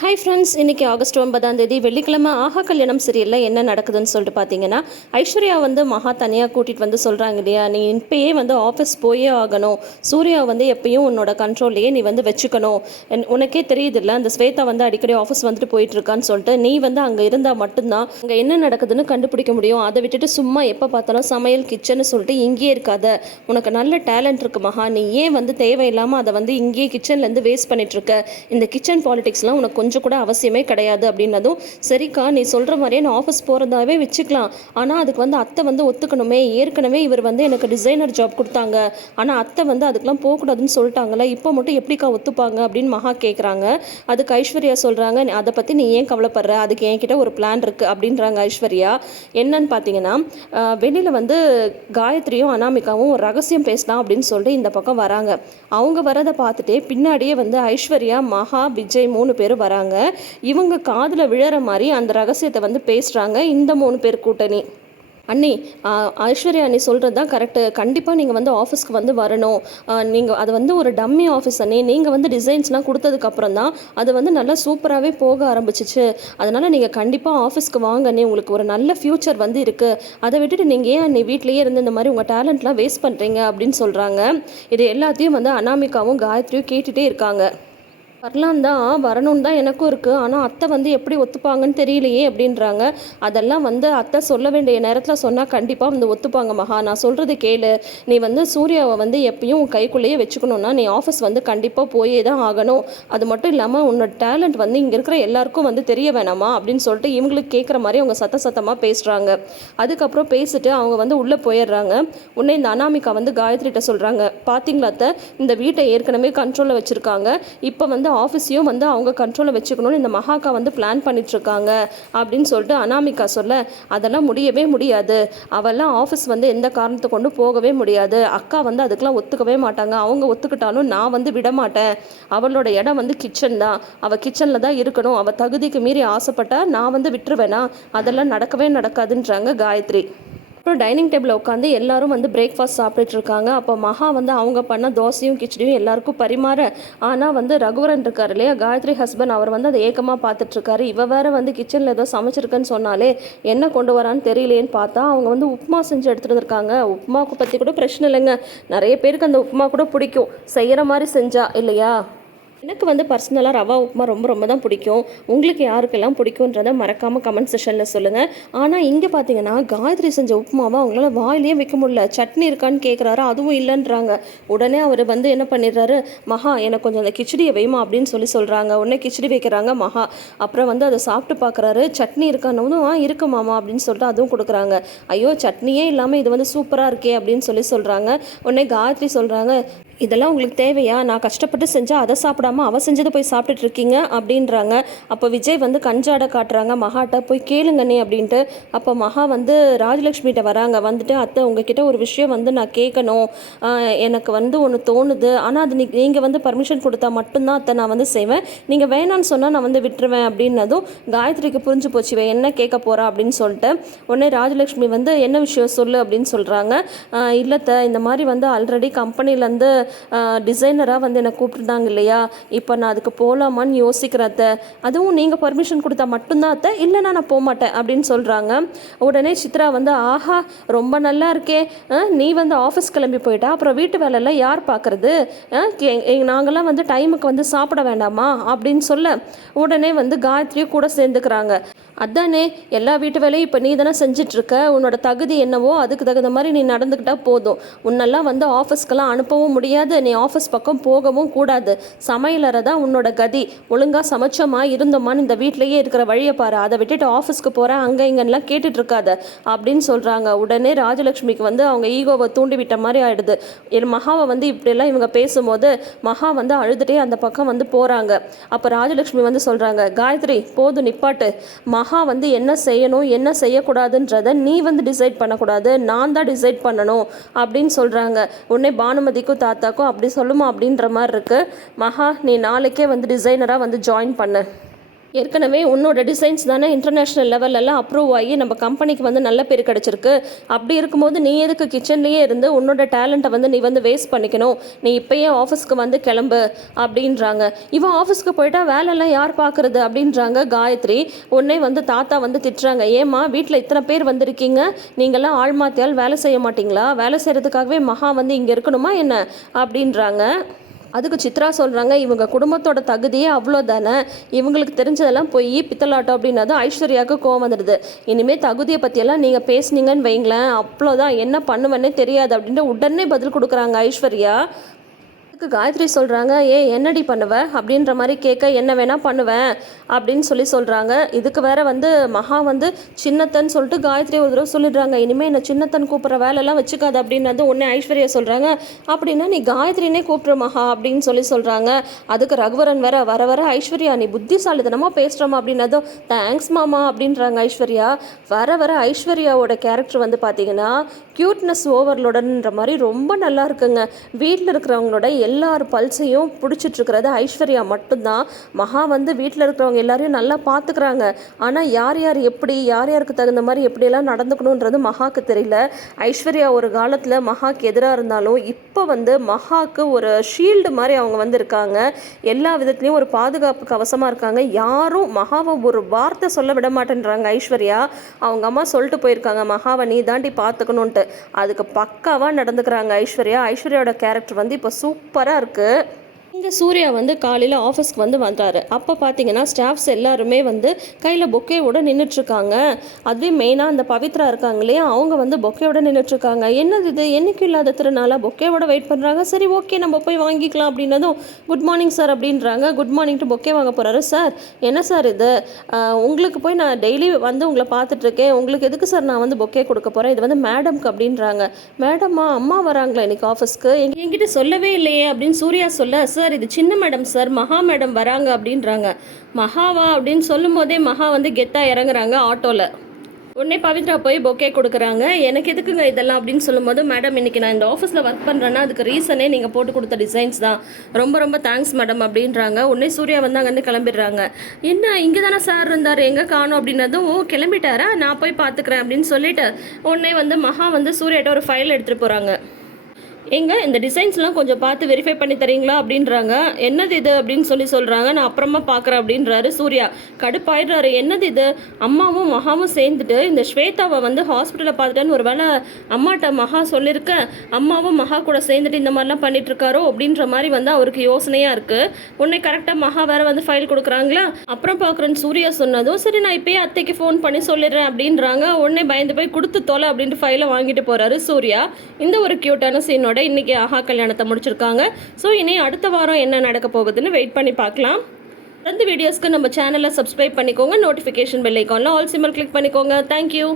Hi friends இன்றைக்கி August ஒன்பதாம் தேதி வெள்ளிக்கிழமை ஆஹா கல்யாணம் சீரியலில் என்ன நடக்குதுன்னு சொல்லிட்டு பார்த்தீங்கன்னா ஐஸ்வர்யா வந்து மகா தனியாக கூட்டிகிட்டு வந்து சொல்கிறாங்க இல்லையா? நீ இப்பயே வந்து ஆஃபீஸ் போயே ஆகணும். சூர்யா வந்து எப்பயும் உன்னோட கண்ட்ரோல்லையே நீ வந்து வச்சுக்கணும். உனக்கே தெரியுதுல்ல அந்த ஸ்வேதா வந்து அடிக்கடி ஆஃபீஸ் வந்துட்டு போயிட்டுருக்கான்னு சொல்லிட்டு நீ வந்து அங்கே இருந்தால் மட்டும்தான் அங்கே என்ன நடக்குதுன்னு கண்டுபிடிக்க முடியும். அதை விட்டுட்டு சும்மா எப்போ பார்த்தாலும் சமையல் கிச்சன்னு சொல்லிட்டு இங்கேயே இருக்காத. உனக்கு நல்ல டேலண்ட் இருக்கு மகா. நீ ஏன் வந்து தேவையில்லாமல் அதை வந்து இங்கேயே கிச்சன்லேருந்து வேஸ்ட் பண்ணிகிட்ருக்க இருக்க? இந்த கிச்சன் பாலிடிக்ஸ்லாம் உனக்கு கொஞ்சம் கூட அவசியமே கிடையாது அப்படின்னதும் சரிக்கா நீ சொல்கிற மாதிரியே நான் ஆஃபீஸ் போகிறதாவே வச்சுக்கலாம். ஆனால் அதுக்கு வந்து அத்தை வந்து ஒத்துக்கணுமே. ஏற்கனவே இவர் வந்து எனக்கு டிசைனர் ஜாப் கொடுத்தாங்க. ஆனால் அத்தை வந்து அதுக்கெலாம் போகக்கூடாதுன்னு சொல்லிட்டாங்களே இப்போ மட்டும் எப்படிக்கா ஒத்துப்பாங்க அப்படின்னு மகா கேட்குறாங்க அதுக்கு ஐஸ்வர்யா சொல்கிறாங்க அதை பற்றி நீ ஏன் கவலைப்படுற? அதுக்கு என்கிட்ட ஒரு பிளான் இருக்குது அப்படின்றாங்க ஐஸ்வர்யா. என்னன்னு பார்த்தீங்கன்னா வெளியில் வந்து காயத்ரியும் அனாமிகாவும் ஒரு ரகசியம் பேசலாம் அப்படின்னு சொல்லிட்டு இந்த பக்கம் வராங்க. அவங்க வரதை பார்த்துட்டே பின்னாடியே வந்து ஐஸ்வர்யா மகா விஜய் மூணு பேரும் வராங்க. இவங்க காதில் விழற மாதிரி அந்த ரகசியத்தை வந்து பேசுகிறாங்க இந்த மூணு பேர் கூட்டணி. அண்ணி ஐஸ்வர்யா அண்ணி சொல்கிறது தான் கரெக்டு கண்டிப்பாக நீங்கள் வந்து ஆஃபீஸ்க்கு வந்து வரணும். நீங்கள் அது வந்து ஒரு டம்மி ஆஃபீஸ் அண்ணி. நீங்கள் வந்து டிசைன்ஸ்லாம் கொடுத்ததுக்கப்புறம் தான் அது வந்து நல்லா சூப்பராகவே போக ஆரம்பிச்சிச்சு. அதனால் நீங்கள் கண்டிப்பாக ஆஃபீஸ்க்கு வாங்க அண்ணி. உங்களுக்கு ஒரு நல்ல ஃப்யூச்சர் வந்து இருக்குது அதை விட்டுட்டு நீங்கள் ஏன் அண்ணி வீட்லேயே இருந்து இந்த மாதிரி உங்கள் டேலண்ட்லாம் வேஸ்ட் பண்ணுறீங்க அப்படின்னு சொல்கிறாங்க இது எல்லாத்தையும் வந்து அனாமிகாவும் காயத்ரியும் கேட்டுகிட்டே இருக்காங்க. வரலாம் தான் வரணும்னு தான் எனக்கும் இருக்குது ஆனால் அத்தை வந்து எப்படி ஒத்துப்பாங்கன்னு தெரியலையே அப்படின்றாங்க. அதெல்லாம் வந்து அத்தை சொல்ல வேண்டிய நேரத்தில் சொன்னால் கண்டிப்பாக வந்து ஒத்துப்பாங்க மகா. நான் சொல்கிறது கேளு. நீ வந்து சூர்யாவை வந்து எப்பயும் உன் கைக்குள்ளேயே வச்சுக்கணுன்னா நீ ஆஃபீஸ் வந்து கண்டிப்பாக போயே தான் ஆகணும். அது மட்டும் இல்லாமல் உன்னோட டேலண்ட் வந்து இங்கே இருக்கிற எல்லாருக்கும் வந்து தெரிய வேணாமா? அப்படின்னு சொல்லிட்டு இவங்களுக்கு கேட்குற மாதிரி அவங்க சத்த சத்தமாக பேசுகிறாங்க அதுக்கப்புறம் பேசிட்டு அவங்க வந்து உள்ளே போயிடுறாங்க. உன்னை இந்த அனாமிகா வந்து காயத்ரிகிட்ட சொல்கிறாங்க பார்த்தீங்களா அத்தை? இந்த வீட்டை ஏற்கனவே கண்ட்ரோலில் வச்சுருக்காங்க. இப்போ வந்து ஆஃபீஸையும் வந்து அவங்க கண்ட்ரோலில் வச்சுக்கணும்னு இந்த மகாக்கா வந்து பிளான் பண்ணிட்டுருக்காங்க அப்படின்னு சொல்லிட்டு அனாமிகா சொல்ல அதெல்லாம் முடியவே முடியாது. அவெல்லாம் ஆஃபீஸ் வந்து எந்த காரணத்தை கொண்டு போகவே முடியாது. அக்கா வந்து அதுக்கெல்லாம் ஒத்துக்கவே மாட்டாங்க. அவங்க ஒத்துக்கிட்டாலும் நான் வந்து விட மாட்டேன் அவளோட இடம் வந்து கிச்சன் தான். அவள் கிச்சனில் தான் இருக்கணும். அவள் தகுதிக்கு மீறி ஆசைப்பட்டா நான் வந்து விட்டுருவேனா? அதெல்லாம் நடக்கவே நடக்காதுன்றாங்க காயத்ரி. அப்புறம் டைனிங் டேபிளில் உட்காந்து எல்லாரும் வந்து பிரேக்ஃபாஸ்ட் சாப்பிட்டுட்டு இருக்காங்க. அப்போ மகா வந்து அவங்க பண்ண தோசையும் கிச்சடியும் எல்லாருக்கும் பரிமாற ஆனால் வந்து ரகுவரன் இருக்கார் இல்லையா? காயத்ரி ஹஸ்பண்ட் அவர் வந்து அதை ஏக்கமாக பார்த்துட்ருக்காரு இவ வேற வந்து கிச்சனில் ஏதோ சமைச்சிருக்குன்னு சொன்னாலே என்ன கொண்டு வரான்னு தெரியலேன்னு பார்த்தா அவங்க வந்து உப்புமா செஞ்சு எடுத்துகிட்டு வந்திருக்காங்க. உப்புமாவுக்கு பற்றி கூட பிரச்சனை இல்லைங்க. நிறைய பேருக்கு அந்த உப்புமா கூட பிடிக்கும். செய்கிற மாதிரி செஞ்சா இல்லையா? எனக்கு வந்து பர்சனலாக ரவா உப்புமா ரொம்ப ரொம்ப தான் பிடிக்கும். உங்களுக்கு யாருக்கெல்லாம் பிடிக்குன்றதை மறக்காமல் கமெண்ட் செஷனில் சொல்லுங்கள் ஆனால் இங்கே பார்த்தீங்கன்னா காயத்ரி செஞ்ச உப்புமாவை அவங்களால வாயிலே வைக்க முடியல. சட்னி இருக்கான்னு கேட்குறாரு அதுவும் இல்லைன்றாங்க. உடனே அவர் வந்து என்ன பண்ணிடுறாரு? மகா எனக்கு கொஞ்சம் அந்த கிச்சடியை வைமா அப்படின்னு சொல்லி சொல்கிறாங்க உடனே கிச்சடி வைக்கிறாங்க மகா. அப்புறம் வந்து அதை சாப்பிட்டு பார்க்குறாரு சட்னி இருக்கான்னு ஆ இருக்கு மாமா அப்படின்னு சொல்லிட்டு அதுவும் கொடுக்குறாங்க. ஐயோ சட்னியே இல்லாமல் இது வந்து சூப்பராக இருக்கே அப்படின்னு சொல்லி சொல்கிறாங்க உடனே காயத்ரி சொல்கிறாங்க இதெல்லாம் உங்களுக்கு தேவையா? நான் கஷ்டப்பட்டு செஞ்சால் அதை சாப்பிடாம அவள் செஞ்சதை போய் சாப்பிட்டுட்டு இருக்கீங்க அப்படின்றாங்க. அப்போ விஜய் வந்து கஞ்சாட காட்டுறாங்க. மகாட்ட போய் கேளுங்கண்ணே அப்படின்ட்டு. அப்போ மகா வந்து ராஜலக்ஷ்மிகிட்ட வராங்க. வந்துட்டு அத்தை உங்ககிட்ட ஒரு விஷயம் வந்து நான் கேட்கணும். எனக்கு வந்து ஒன்று தோணுது. ஆனால் அது நீ- நீங்கள் வந்து பர்மிஷன் கொடுத்தா மட்டும்தான் அத்தை நான் வந்து செய்வேன். நீங்கள் வேணான்னு சொன்னால் நான் வந்து விட்டுருவேன். அப்படின்னதும் காயத்ரிக்கு புரிஞ்சு போச்சு. இவன் என்ன கேட்க போகிறா அப்படின்னு சொல்லிட்டு உடனே ராஜலக்ஷ்மி வந்து என்ன விஷயம் சொல்லு? அப்படின்னு சொல்கிறாங்க இல்லத்த இந்த மாதிரி வந்து ஆல்ரெடி கம்பெனிலேருந்து டிசைனராக வந்து என்னை கூப்பிட்டுருந்தாங்க இல்லையா? இப்போ நான் அதுக்கு போகலாமான்னு யோசிக்கிறத அதுவும் நீங்கள் பர்மிஷன் கொடுத்தா மட்டும்தான் அத்தை. இல்லைன்னா நான் போக மாட்டேன் அப்படின்னு சொல்கிறாங்க உடனே சித்ரா வந்து ஆஹா ரொம்ப நல்லா இருக்கே. நீ வந்து ஆஃபீஸ் கிளம்பி போயிட்டா அப்புறம் வீட்டு வேலையெல்லாம் யார் பார்க்குறது நாங்கள்லாம் வந்து டைமுக்கு வந்து சாப்பிட வேண்டாமா? அப்படின்னு சொல்ல உடனே வந்து காயத்ரியும் கூட சேர்ந்துக்கிறாங்க. அதானே எல்லா வீட்டு வேலையும் இப்போ நீ தானே செஞ்சிட்ருக்க. உன்னோட தகுதி என்னவோ அதுக்கு தகுந்த மாதிரி நீ நடந்துக்கிட்டால் போதும். உன்னெல்லாம் வந்து ஆஃபீஸ்க்கெல்லாம் அனுப்பவும் முடியாது. நீ ஆஃபீஸ் பக்கம் போகவும் கூடாது. சமையலறை தான் உன்னோட கதி. ஒழுங்காக சமைச்சோமா இருந்தோமான்னு இந்த வீட்டிலேயே இருக்கிற வழியை பாரு. அதை விட்டுட்டு ஆஃபீஸ்க்கு போகிறேன் அங்கே இங்கெல்லாம் கேட்டுட்டு இருக்காத. அப்படின்னு சொல்கிறாங்க உடனே ராஜலக்ஷ்மிக்கு வந்து அவங்க ஈகோவை தூண்டி விட்ட மாதிரி ஆயிடுது. என் மகாவை வந்து இப்படியெல்லாம் இவங்க பேசும்போது மகா வந்து அழுதுகிட்டே அந்த பக்கம் வந்து போகிறாங்க அப்போ ராஜலக்ஷ்மி வந்து சொல்கிறாங்க காயத்ரி போதும் நிப்பாட்டு. மகா வந்து என்ன செய்யணும் என்ன செய்யக்கூடாதுன்றத நீ வந்து டிசைட் பண்ணக்கூடாது. நான் தான் டிசைட் பண்ணணும். அப்படின்னு சொல்கிறாங்க உடனே பானுமதிக்கும் தாத்தா தாத்தாக்கும் அப்படி சொல்லுமா அப்படின்ற மாதிரி இருக்கு. மகா நீ நாளைக்கே வந்து டிசைனராக வந்து ஜாயின் பண்ணு. ஏற்கனவே உன்னோட டிசைன்ஸ் தானே இன்டர்நேஷ்னல் லெவல்லலாம் அப்ரூவ் ஆகி நம்ம கம்பெனிக்கு வந்து நல்ல பேர் கிடச்சிருக்கு. அப்படி இருக்கும்போது நீ எதுக்கு கிச்சன்லேயே இருந்து உன்னோட டேலண்ட்டை வந்து நீ வந்து வேஸ்ட் பண்ணிக்கணும். நீ இப்போயே ஆஃபீஸ்க்கு வந்து கிளம்பு அப்படின்றாங்க. இவன் ஆஃபீஸ்க்கு போயிட்டா வேலைலாம் யார் பார்க்குறது அப்படின்றாங்க காயத்ரி. உடனே வந்து தாத்தா வந்து திட்டுறாங்க. ஏம்மா வீட்டில் இத்தனை பேர் வந்திருக்கீங்க? நீங்கள்லாம் ஆள் வேலை செய்ய மாட்டீங்களா? வேலை செய்கிறதுக்காகவே மகா வந்து இங்கே இருக்கணுமா என்ன? அப்படின்றாங்க. அதுக்கு சித்ரா சொல்கிறாங்க இவங்க குடும்பத்தோட தகுதியே அவ்வளோதானே இவங்களுக்கு தெரிஞ்சதெல்லாம் போய் பித்தலாட்டம் அப்படின்னதும் ஐஸ்வர்யாவுக்கு கோவம் வந்துடுது. இனிமேல் தகுதியை பற்றியெல்லாம் நீங்கள் பேசுனீங்கன்னு வைங்களேன் அவ்வளோதான் என்ன பண்ணுவேன்னே தெரியாது அப்படின்ட்டு உடனே பதில் கொடுக்குறாங்க ஐஸ்வர்யா. அதுக்கு காயத்ரி சொல்கிறாங்க ஏ என்னடி பண்ணுவ? அப்படின்ற மாதிரி கேட்க என்ன வேணால் பண்ணுவேன் அப்படின்னு சொல்லி சொல்கிறாங்க இதுக்கு வேற வந்து மகா வந்து சின்னத்தன் சொல்லிட்டு காயத்ரி ஒரு தடவை சொல்லிடுறாங்க. இனிமேல் என்ன சின்னத்தன் கூப்பிட்ற வேலையெல்லாம் வச்சுக்காது அப்படின்னதும் ஒன்று ஐஸ்வர்யா சொல்கிறாங்க அப்படின்னா நீ காயத்ரினே கூப்பிட்ற மகா அப்படின்னு சொல்லி சொல்கிறாங்க அதுக்கு ரகுவரன் வேற வர வர ஐஸ்வர்யா நீ புத்திசாலித்தனமாக பேசுகிறோமா அப்படின்னதும் தேங்க்ஸ் மாமா அப்படின்றாங்க ஐஸ்வர்யா. வர வர ஐஸ்வர்யாவோட கேரக்டர் வந்து பார்த்தீங்கன்னா க்யூட்னஸ் ஓவர்லோடன்ற மாதிரி ரொம்ப நல்லா இருக்குங்க. வீட்டில் இருக்கிறவங்களோட எல்லார் பல்சையும் பிடிச்சிட்ருக்கிறது ஐஸ்வர்யா மட்டும்தான். மகா வந்து வீட்டில் இருக்கிறவங்க எல்லாரையும் நல்லா பார்த்துக்கிறாங்க ஆனால் யார் யார் எப்படி யார் யாருக்கு தகுந்த மாதிரி எப்படியெல்லாம் நடந்துக்கணுன்றது மகாக்கு தெரியல. ஐஸ்வர்யா ஒரு காலத்தில் மகாக்கு எதிராக இருந்தாலும் இப்போ வந்து மகாக்கு ஒரு ஷீல்டு மாதிரி அவங்க வந்து இருக்காங்க எல்லா விதத்துலேயும் ஒரு பாதுகாப்பு கவசமாக இருக்காங்க. யாரும் மகாவை ஒரு வார்த்தை சொல்ல விட மாட்டேன்றாங்க ஐஸ்வர்யா. அவங்க அம்மா சொல்லிட்டு போயிருக்காங்க மகாவை நீ தாண்டி பார்த்துக்கணுன்ட்டு அதுக்கு பக்காவாக நடந்துக்கிறாங்க ஐஸ்வர்யா. ஐஸ்வர்யாவோட கேரக்டர் வந்து இப்போ சூப்பர் சூப்பராக இருக்குது இந்த சூர்யா வந்து காலையில் ஆஃபீஸ்க்கு வந்து வந்தார். அப்போ பார்த்தீங்கன்னா ஸ்டாஃப்ஸ் எல்லாருமே வந்து கையில் பொக்கேவோட நின்றுட்டுருக்காங்க அதுவே மெயினாக அந்த பவித்ரா இருக்காங்க இல்லையா? அவங்க வந்து பொக்கேவோட நின்றுட்டுருக்காங்க என்னது இது? என்னைக்கும் இல்லாத திருநாளாக பொக்கேவோட வெயிட் பண்ணுறாங்க சரி ஓகே நம்ம போய் வாங்கிக்கலாம் அப்படின்னதும் குட் மார்னிங் சார் அப்படின்றாங்க. குட் மார்னிங் டு பொக்கே வாங்க போகிறாரு சார் என்ன சார் இது? உங்களுக்கு போய் நான் டெய்லி வந்து உங்களை பார்த்துட்ருக்கேன் உங்களுக்கு எதுக்கு சார் நான் வந்து பொக்கே கொடுக்க போகிறேன் இது வந்து மேடம்க்கு அப்படின்றாங்க. மேடம்மா அம்மா வராங்களா இன்னைக்கு ஆஃபீஸ்க்கு எங்கிட்ட என்கிட்ட சொல்லவே இல்லையே அப்படின்னு சூர்யா சொல்ல சார் இது சின்ன மேடம் சார் மகா மேடம் வராங்க அப்படின்றாங்க. மகாவா அப்படின்னு சொல்லும் போதே மகா வந்து கெத்தாக இறங்குறாங்க ஆட்டோவில் உடனே பவித்ரா போய் பொக்கே கொடுக்குறாங்க. எனக்கு எதுக்குங்க இதெல்லாம் அப்படின்னு சொல்லும்போது மேடம் இன்னைக்கு நான் இந்த ஆஃபீஸில் ஒர்க் பண்ணுறேன்னா அதுக்கு ரீசனே நீங்கள் போட்டு கொடுத்த டிசைன்ஸ் தான். ரொம்ப ரொம்ப தேங்க்ஸ் மேடம் அப்படின்றாங்க. உடனே சூர்யா வந்து அங்கேருந்து கிளம்பிடுறாங்க. என்ன இங்கே தானே சார் இருந்தார்? எங்கே காணும்? அப்படின்னதும் "ஓ, கிளம்பிட்டாரா? நான் போய் பார்த்துக்கிறேன் அப்படின்னு சொல்லிட்டு உடனே வந்து மகா வந்து சூர்யாட்ட ஒரு ஃபைல் எடுத்துகிட்டு போகிறாங்க எங்க இந்த டிசைன்ஸ்லாம் கொஞ்சம் பார்த்து வெரிஃபை பண்ணி தரீங்களா அப்படின்றாங்க. என்னது இது அப்படின்னு சொல்லி சொல்கிறாங்க நான் அப்புறமா பார்க்குறேன் அப்படின்றாரு சூர்யா. கடுப்பாயிடுறாரு. என்னது இது? அம்மாவும் மகாவும் சேர்ந்துட்டு இந்த ஸ்வேதாவை வந்து ஹாஸ்பிட்டலில் பார்த்துட்டேன்னு ஒரு வேளை அம்மாட்ட மகா சொல்லியிருக்கேன் அம்மாவும் மகா கூட சேர்ந்துட்டு இந்த மாதிரிலாம் பண்ணிட்டு இருக்காரோ அப்படின்ற மாதிரி வந்து அவருக்கு யோசனையாக இருக்குது உன்னை கரெக்டாக மகா வேற வந்து ஃபைல் கொடுக்குறாங்களா? அப்புறம் பார்க்குறேன்னு சூர்யா சொன்னதும் சரி நான் இப்பயே அத்தைக்கு ஃபோன் பண்ணி சொல்லிடுறேன் அப்படின்றாங்க. உடனே பயந்து போய் கொடுத்து தொலை அப்படின்ட்டு ஃபைலை வாங்கிட்டு போகிறாரு சூர்யா. இந்த ஒரு க்யூட்டான சீனோட இன்னைக்கு ஆஹா கல்யாணத்தை முடிச்சிருக்காங்க. ஸோ இனி அடுத்த வாரம் என்ன நடக்க போகுதுன்னு வெயிட் பண்ணி பார்க்கலாம். தொடர்ந்து வீடியோஸ்க்கு நம்ம சேனலை சப்ஸ்கிரைப் பண்ணிக்கோங்க. நோட்டிஃபிகேஷன் பெல் ஐக்கானில் ஆல் சிம்மல் கிளிக் பண்ணிக்கோங்க. Thank you